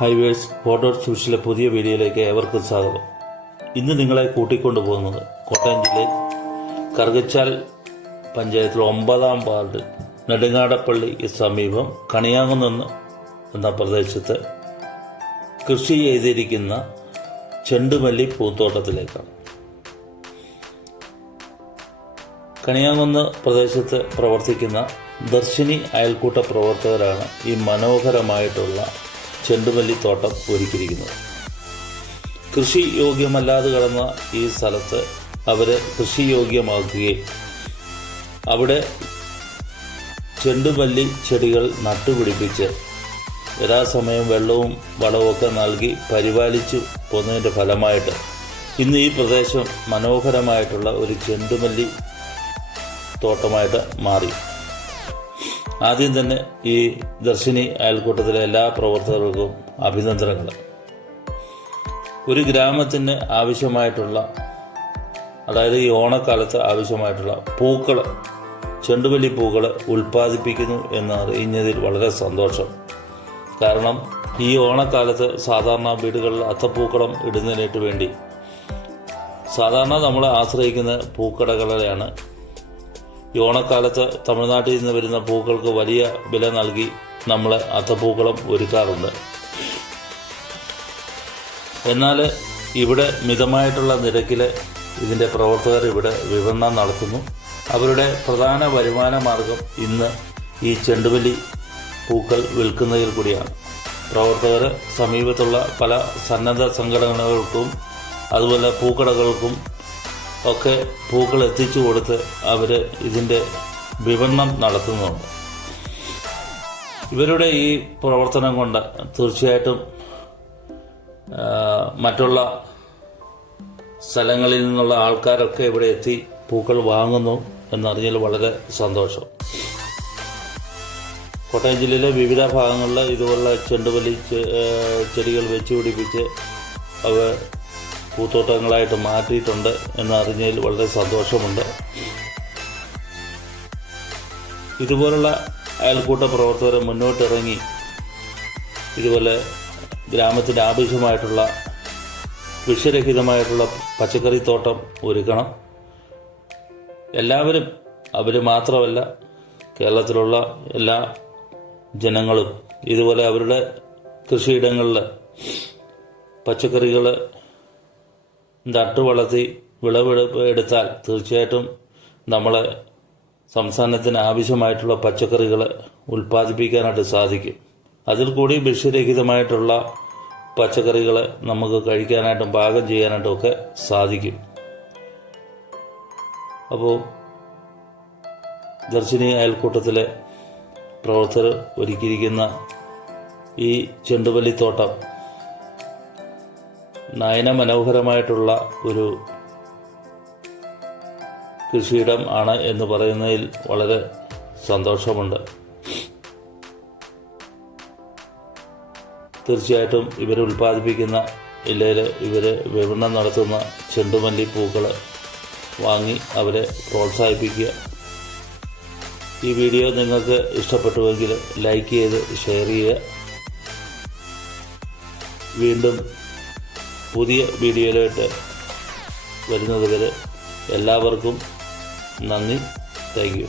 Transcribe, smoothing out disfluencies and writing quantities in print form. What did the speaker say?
Highways photo സ്വിച്ചിലെ പുതിയ വീഡിയോയിലേക്ക് ഏവർക്കും സ്വാഗതം. ഇന്ന് നിങ്ങളെ കൂട്ടിക്കൊണ്ടു പോകുന്നത് കോട്ടയം ജില്ലയിൽ കറുകച്ചാൽ പഞ്ചായത്തിൽ 9-ാം വാർഡ് നെടുങ്ങാടപ്പള്ളി സമീപം കണിയാങ്കുന്ന് എന്ന പ്രദേശത്ത് കൃഷി ചെയ്തിരിക്കുന്ന ചെണ്ടുമല്ലി പൂത്തോട്ടത്തിലേക്കാണ്. കണിയാങ്കുന്ന് പ്രദേശത്ത് പ്രവർത്തിക്കുന്ന ദർശിനി അയൽക്കൂട്ട പ്രവർത്തകരാണ് ഈ മനോഹരമായിട്ടുള്ള ചെണ്ടുമല്ലി തോട്ടം ഒരുക്കിയിരിക്കുന്നത്. കൃഷി യോഗ്യമല്ലാതെ കിടന്ന ഈ സ്ഥലത്ത് അവർ കൃഷി യോഗ്യമാക്കുകയും അവിടെ ചെണ്ടുമല്ലി ചെടികൾ നട്ടുപിടിപ്പിച്ച് യഥാസമയം വെള്ളവും വളവുമൊക്കെ നൽകി പരിപാലിച്ചു പോകുന്നതിൻ്റെ ഫലമായിട്ട് ഇന്ന് ഈ പ്രദേശം മനോഹരമായിട്ടുള്ള ഒരു ചെണ്ടുമല്ലി തോട്ടമായിട്ട് മാറി. ആദ്യം തന്നെ ഈ ദർശിനി അയൽക്കൂട്ടത്തിലെ എല്ലാ പ്രവർത്തകർക്കും അഭിനന്ദനങ്ങൾ. ഒരു ഗ്രാമത്തിന് ആവശ്യമായിട്ടുള്ള, അതായത് ഈ ഓണക്കാലത്ത് ആവശ്യമായിട്ടുള്ള പൂക്കൾ, ചെണ്ടുമല്ലി പൂക്കൾ ഉൽപ്പാദിപ്പിക്കുന്നു എന്ന് അറിയുന്നതിൽ വളരെ സന്തോഷം. കാരണം ഈ ഓണക്കാലത്ത് സാധാരണ വീടുകളിൽ അത്തപ്പൂക്കളം ഇടുന്നതിനായിട്ട് വേണ്ടി സാധാരണ നമ്മൾ ആശ്രയിക്കുന്ന പൂക്കടകളെയാണ്. ഈ ഓണക്കാലത്ത് തമിഴ്നാട്ടിൽ നിന്ന് വരുന്ന പൂക്കൾക്ക് വലിയ വില നൽകി നമ്മൾ അത്തപ്പൂക്കളം ഒരുക്കാറുണ്ട്. എന്നാൽ ഇവിടെ മിതമായിട്ടുള്ള നിരക്കിൽ ഇതിൻ്റെ പ്രവർത്തകർ ഇവിടെ വിപണനം നടത്തുന്നു. അവരുടെ പ്രധാന വരുമാന മാർഗം ഇന്ന് ഈ ചെണ്ടുമല്ലി പൂക്കൾ വിൽക്കുന്നതിൽ കൂടിയാണ്. പ്രവർത്തകർ സമീപത്തുള്ള പല സന്നദ്ധ സംഘടനകൾക്കും അതുപോലെ പൂക്കടകൾക്കും ഒക്കെ പൂക്കൾ എത്തിച്ചു കൊടുത്ത് അവർ ഇതിൻ്റെ വിപണനം നടത്തുന്നുണ്ട്. ഇവരുടെ ഈ പ്രവർത്തനം കൊണ്ട് തീർച്ചയായിട്ടും മറ്റുള്ള സ്ഥലങ്ങളിൽ നിന്നുള്ള ആൾക്കാരൊക്കെ ഇവിടെ എത്തി പൂക്കൾ വാങ്ങുന്നു എന്നറിഞ്ഞാൽ വളരെ സന്തോഷം. കോട്ടയം ജില്ലയിലെ വിവിധ ഭാഗങ്ങളിൽ ഇതുപോലുള്ള ചെണ്ടുമല്ലി ചെടികൾ വെച്ചുപിടിപ്പിച്ച് അവ പൂത്തോട്ടങ്ങളായിട്ട് മാറ്റിയിട്ടുണ്ട് എന്നറിഞ്ഞതിൽ വളരെ സന്തോഷമുണ്ട്. ഇതുപോലുള്ള അയൽക്കൂട്ട പ്രവർത്തകരെ മുന്നോട്ടിറങ്ങി ഇതുപോലെ ഗ്രാമത്തിന് ആവശ്യമായിട്ടുള്ള വിഷരഹിതമായിട്ടുള്ള പച്ചക്കറി തോട്ടം ഒരുക്കണം. എല്ലാവരും, അവർ മാത്രമല്ല, കേരളത്തിലുള്ള എല്ലാ ജനങ്ങളും ഇതുപോലെ അവരുടെ കൃഷിയിടങ്ങളിൽ പച്ചക്കറികൾ നട്ടു വളർത്തി വിളവെടുപ്പ് എടുത്താൽ തീർച്ചയായിട്ടും നമ്മളെ സംസ്ഥാനത്തിന് ആവശ്യമായിട്ടുള്ള പച്ചക്കറികൾ ഉൽപ്പാദിപ്പിക്കാനായിട്ട് സാധിക്കും. അതിൽ കൂടി വിഷരഹിതമായിട്ടുള്ള പച്ചക്കറികൾ നമുക്ക് കഴിക്കാനായിട്ടും പാകം ചെയ്യാനായിട്ടും ഒക്കെ സാധിക്കും. അപ്പോൾ ദർശിനി അയൽക്കൂട്ടത്തിലെ പ്രവർത്തകർ ഒരുക്കിയിരിക്കുന്ന ഈ ചെണ്ടുമല്ലി തോട്ടം നയന മനോഹരമായിട്ടുള്ള ഒരു കൃഷിയിടം ആണ് എന്ന് പറയുന്നതിൽ വളരെ സന്തോഷമുണ്ട്. തീർച്ചയായിട്ടും ഇവർ ഉൽപ്പാദിപ്പിക്കുന്ന ഇല്ലയിൽ ഇവർ വിപണനം നടത്തുന്ന ചെണ്ടുമല്ലി പൂക്കൾ വാങ്ങി അവരെ പ്രോത്സാഹിപ്പിക്കുക. ഈ വീഡിയോ നിങ്ങൾക്ക് ഇഷ്ടപ്പെട്ടുവെങ്കിൽ ലൈക്ക് ചെയ്ത് ഷെയർ ചെയ്യുക. വീണ്ടും പുതിയ വീഡിയോയിലോട്ട് വരുന്നത് വരെ എല്ലാവർക്കും നന്ദി. Thank you.